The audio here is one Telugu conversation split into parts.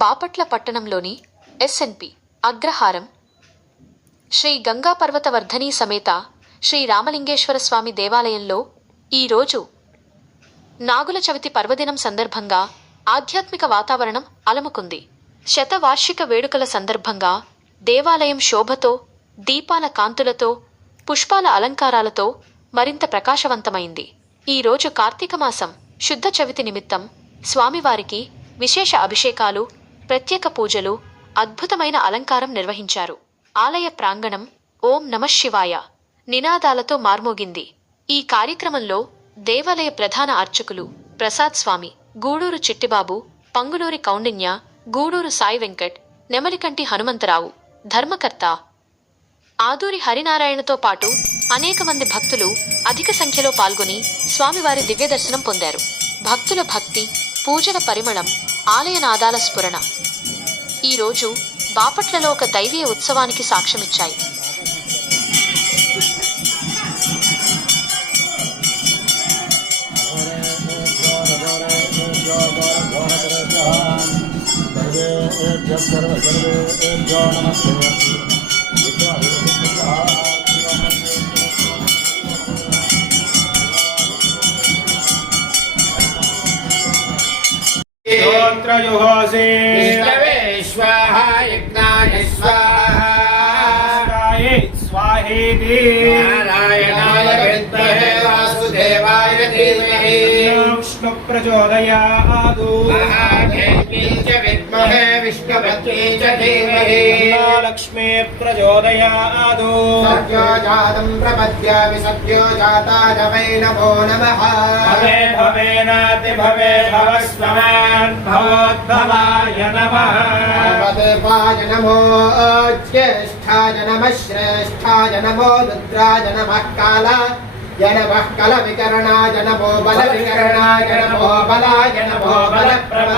బాపట్ల పట్టణంలోని ఎస్ఎన్పి అగ్రహారం శ్రీ గంగా పర్వతవర్ధని సమేత శ్రీ రామలింగేశ్వర స్వామి దేవాలయంలో ఈరోజు నాగుల చవితి పర్వదినం సందర్భంగా ఆధ్యాత్మిక వాతావరణం అలముకుంది. శతవార్షిక వేడుకల సందర్భంగా దేవాలయం శోభతో దీపాల కాంతులతో పుష్పాల అలంకారాలతో మరింత ప్రకాశవంతమైంది. ఈరోజు కార్తీక మాసం శుద్ధ చవితి నిమిత్తం స్వామివారికి విశేష అభిషేకాలు ప్రత్యేక పూజలు అద్భుతమైన అలంకారం నిర్వహించారు. ఆలయ ప్రాంగణం ఓం నమః శివాయ నినాదాలతో మార్మోగింది. ఈ కార్యక్రమంలో దేవాలయ ప్రధాన అర్చకులు ప్రసాద్ స్వామి గూడూరు చిట్టిబాబు పంగులూరి కౌండిన్య గూడూరు సాయి వెంకట్ నెమలికంటి హనుమంతరావు ధర్మకర్త ఆదూరి హరినారాయణతో పాటు అనేక మంది భక్తులు అధిక సంఖ్యలో పాల్గొని స్వామివారి దివ్యదర్శనం పొందారు. భక్తుల భక్తి పూజల పరిమళం ఆలయనాదాల స్ఫురణ. ఈరోజు బాపట్లలో ఒక దైవీయ ఉత్సవానికి సాక్ష్యమిచ్చాయి. సర్వే సర్వే स्तोत्रजुहोसि विष्णवे स्वाहा यज्ञाय स्वाहा स्वाहाय स्वाहेति नारायणाय विद्महे वासुदेवाय धीमहि विष्णुप्रचोदयादु च विद्महे विष्णुपत्न्यै च धीमहि। लक्ष्मी प्रचोदयादु। सद्यो जातं प्रपद्यामि सद्यो जाताय वै नमो नमः। भवे भवेनाति भवे भवस्वमान् भवोद्भवाय नमः। देवाय नमो ज्येष्ठाय नमः श्रेष्ठाय नमो रुद्राय नमः कालाय नमः कलविकरणाय नमो बलविकरणाय नमो बलाय नमो बलप्रवर्धनाय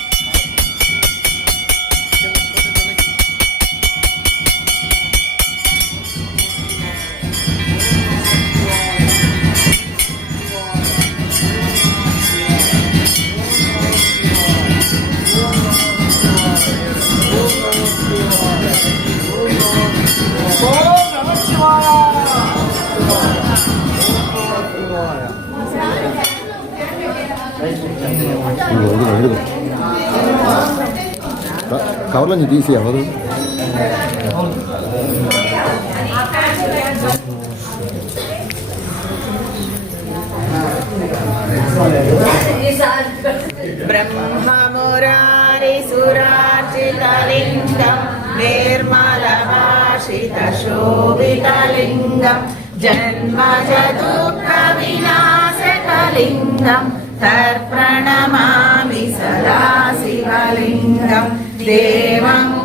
కవర్లో నీ తీసి ఎవరు? బ్రహ్మమురారి సురార్చితలింగం నిర్మలభాషిత శోభితలింగం జన్మ చతుర్థ వినాశకలింగం तर्प्रणमामि सदा शिवलिङ्गम् देवम्